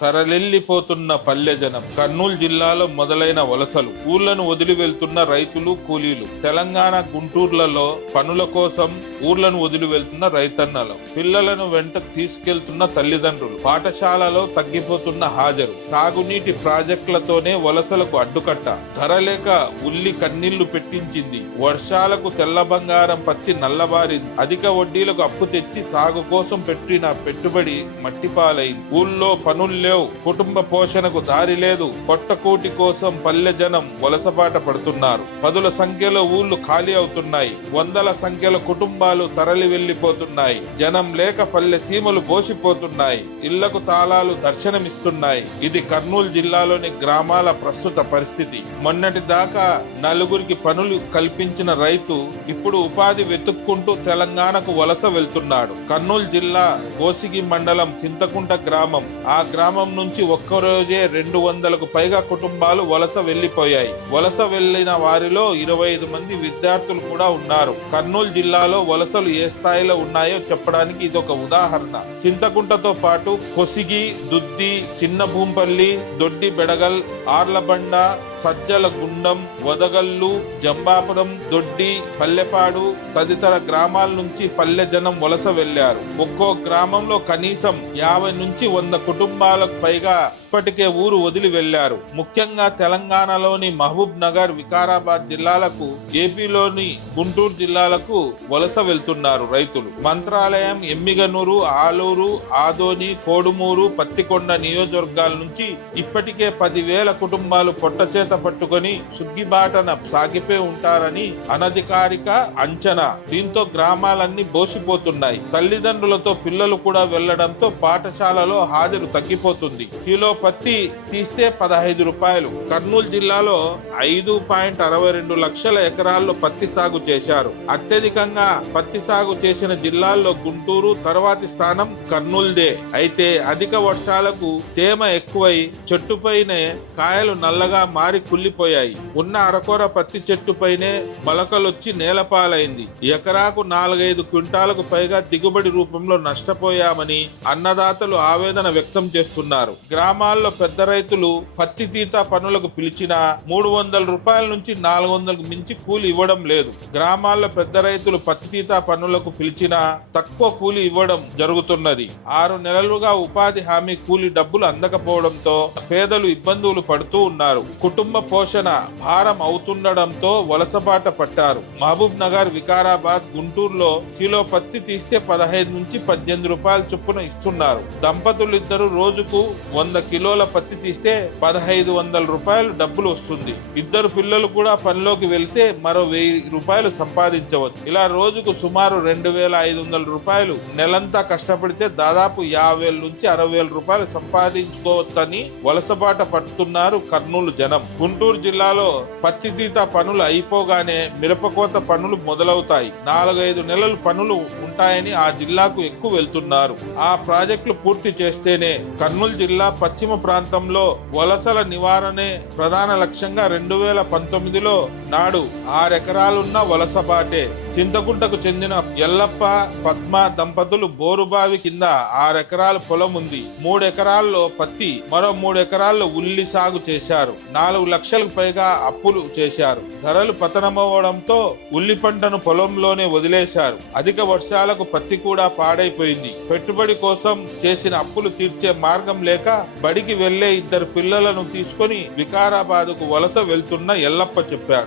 తరలిల్లిపోతున్న పల్లె జనం కర్నూలు జిల్లాలో మొదలైన వలసలు ఊర్లను వదిలి వెళ్తున్న రైతులు కూలీలు. తెలంగాణ గుంటూర్లలో పనుల కోసం ఊర్లను వదిలి వెళ్తున్న రైతన్నలు. పిల్లలను వెంట తీసుకెళ్తున్న తల్లిదండ్రులు. పాఠశాలలో తగ్గిపోతున్న హాజరు. సాగునీటి ప్రాజెక్టులతోనే వలసలకు అడ్డుకట్ట. ధరలేక ఉల్లి కన్నీళ్ళు పెట్టించింది. వర్షాలకు తెల్ల బంగారం పత్తి నల్లబారింది. అధిక వడ్డీలకు అప్పు తెచ్చి సాగు కోసం పెట్టిన పెట్టుబడి మట్టిపాలైంది. ఊళ్ళో పనులు లేవు. కుటుంబ పోషణకు దారి లేదు. పొట్టకూటి కోసం పల్లె జనం వలసపాట పడుతున్నారు. పదుల సంఖ్యలో ఊళ్ళు ఖాళీ అవుతున్నాయి. వందల సంఖ్యలో కుటుంబాలు తరలి వెళ్ళిపోతున్నాయి జనం లేక పల్లె సీమలు బోసిపోతున్నాయి. ఇళ్ళకు తాళాలు దర్శనమిస్తున్నాయి. ఇది కర్నూలు జిల్లాలోని గ్రామాల ప్రస్తుత పరిస్థితి. మొన్నటి దాకా నలుగురికి పనులు కల్పించిన రైతు ఇప్పుడు ఉపాధి వెతుక్కుంటూ తెలంగాణకు వలస వెళ్తున్నాడు. కర్నూలు జిల్లా కోసిగి మండలం చింతకుంట గ్రామం. ఆ గ్రామ నుంచి ఒక్కరోజే రెండు వందలకు పైగా కుటుంబాలు వలస వెళ్ళిపోయాయి వలస వెళ్ళిన వారిలో ఇరవై ఐదు మంది విద్యార్థులు కూడా ఉన్నారు. కర్నూలు జిల్లాలో వలసలు ఏ స్థాయిలో ఉన్నాయో చెప్పడానికి ఇది ఒక ఉదాహరణ. చింతకుంటతో పాటు కొసిగి దుద్ది చిన్న భూంపల్లి దొడ్డి బెడగల్ ఆర్లబండ సజ్జల గుండం వదగల్లు జంబాపురం దొడ్డి పల్లెపాడు తదితర గ్రామాల నుంచి పల్లె జనం వలస వెళ్ళారు ఒక్కో గ్రామంలో కనీసం యాభై నుంచి వంద కుటుంబాలకు పైగా ఇప్పటికే ఊరు వదిలి వెళ్ళారు ముఖ్యంగా తెలంగాణలోని మహబూబ్ నగర్ వికారాబాద్ జిల్లాలకు ఏపీలోని గుంటూరు జిల్లాలకు వలస వెళ్తున్నారు రైతులు. మంత్రాలయం ఎమ్మిగనూరు ఆలూరు ఆదోని కోడుమూరు పత్తికొండ నియోజకవర్గాల నుంచి ఇప్పటికే పదివేల కుటుంబాలు పొట్టచేత పట్టుకొని సుగ్గిబాటన సాగిపోయి ఉంటారని అనధికారిక అంచనా. దీంతో గ్రామాలన్నీ బోసిపోతున్నాయి. తల్లిదండ్రులతో పిల్లలు కూడా వెళ్ళడంతో పాఠశాలలో హాజరు తగ్గిపోతుంది కిలో పత్తి తీస్తే పదహైదు రూపాయలు. కర్నూలు జిల్లాలో ఐదు పాయింట్ అరవై రెండు లక్షల ఎకరాల్లో పత్తి సాగు చేశారు. అత్యధికంగా పత్తి సాగు చేసిన జిల్లాల్లో గుంటూరు తర్వాతి స్థానం కర్నూలుదే. అయితే అధిక వర్షాలకు తేమ ఎక్కువై చెట్టుపైనే కాయలు నల్లగా మారి కుళ్ళిపోయాయి. ఉన్న అరకొర పత్తి చెట్టుపైనే మొలకలొచ్చి నేలపాలైంది. ఎకరాకు నాలుగైదు క్వింటాలకు పైగా దిగుబడి రూపంలో నష్టపోయామని అన్నదాతలు ఆవేదన వ్యక్తం చేస్తున్నారు. గ్రామాల్లో పెద్ద రైతులు పత్తి తీత పనులకు పిలిచినా మూడు వందల రూపాయల నుంచి నాలుగు వందలకు మించి కూలి ఇవ్వడం లేదు. గ్రామాల్లో పెద్ద రైతులు పత్తి తీత పనులకు పిలిచినా తక్కువ కూలి ఇవ్వడం జరుగుతున్నది. ఆరు నెలలుగా ఉపాధి హామీ కూలి డబ్బులు అందకపోవడంతో పేదలు ఇబ్బందులు పడుతూ ఉన్నారు. కుటుంబ పోషణ భారం అవుతుండడంతో వలసపాట పట్టారు. మహబూబ్ నగర్ వికారాబాద్ గుంటూరులో కిలో పత్తి తీస్తే పదహైదు నుంచి పద్దెనిమిది రూపాయల చొప్పున ఇస్తున్నారు. దంపతులు ఇద్దరు రోజుకు వంద కిలోల పత్తి తీస్తే పదహైదు వందల రూపాయలు డబ్బులు వస్తుంది. ఇద్దరు పిల్లలు కూడా పనిలోకి వెళ్తే మరో వెయ్యి రూపాయలు సంపాదించవచ్చు. ఇలా రోజుకు సుమారు రెండు వేల ఐదు వందల రూపాయలు నెలంతా కష్టపడితే దాదాపు యాభై వేల నుంచి అరవై వేల రూపాయలు సంపాదించుకోవచ్చని వలసబాట పడుతున్నారు కర్నూలు జనం. గుంటూరు జిల్లాలో పత్తి తీత పనులు అయిపోగానే మిరపకోత పనులు మొదలవుతాయి. నాలుగైదు నెలలు పనులు ఉంటాయని ఆ జిల్లాకు ఎక్కువ వెళ్తున్నారు. ఆ ప్రాజెక్టులు పూర్తి చేస్తేనే కర్నూలు జిల్లా పశ్చిమ ప్రాంతంలో వలసల నివారణే ప్రధాన లక్ష్యంగా రెండు వేల పంతొమ్మిదిలో నాడు ఆరెకరాలున్న వలసబాటే చింతకుంటకు చెందిన ఎల్లప్ప పద్మ దంపతులు బోరుబావి కింద ఆరెకరాల పొలం ఉంది. మూడెకరాల్లో పత్తి మరో మూడెకరాల్లో ఉల్లి సాగు చేశారు. నాలుగు లక్షలకు పైగా అప్పులు చేశారు. ధరలు పతనమవడంతో ఉల్లి పంటను పొలంలోనే వదిలేశారు. అధిక వర్షాలకు పత్తి కూడా పాడైపోయింది. పెట్టుబడి కోసం చేసిన అప్పులు తీర్చే మార్గం లేక బడికి వెళ్ళే ఇద్దరు పిల్లలను తీసుకొని వికారాబాద్కు వలస వెళ్తున్న ఎల్లప్ప చెప్పారు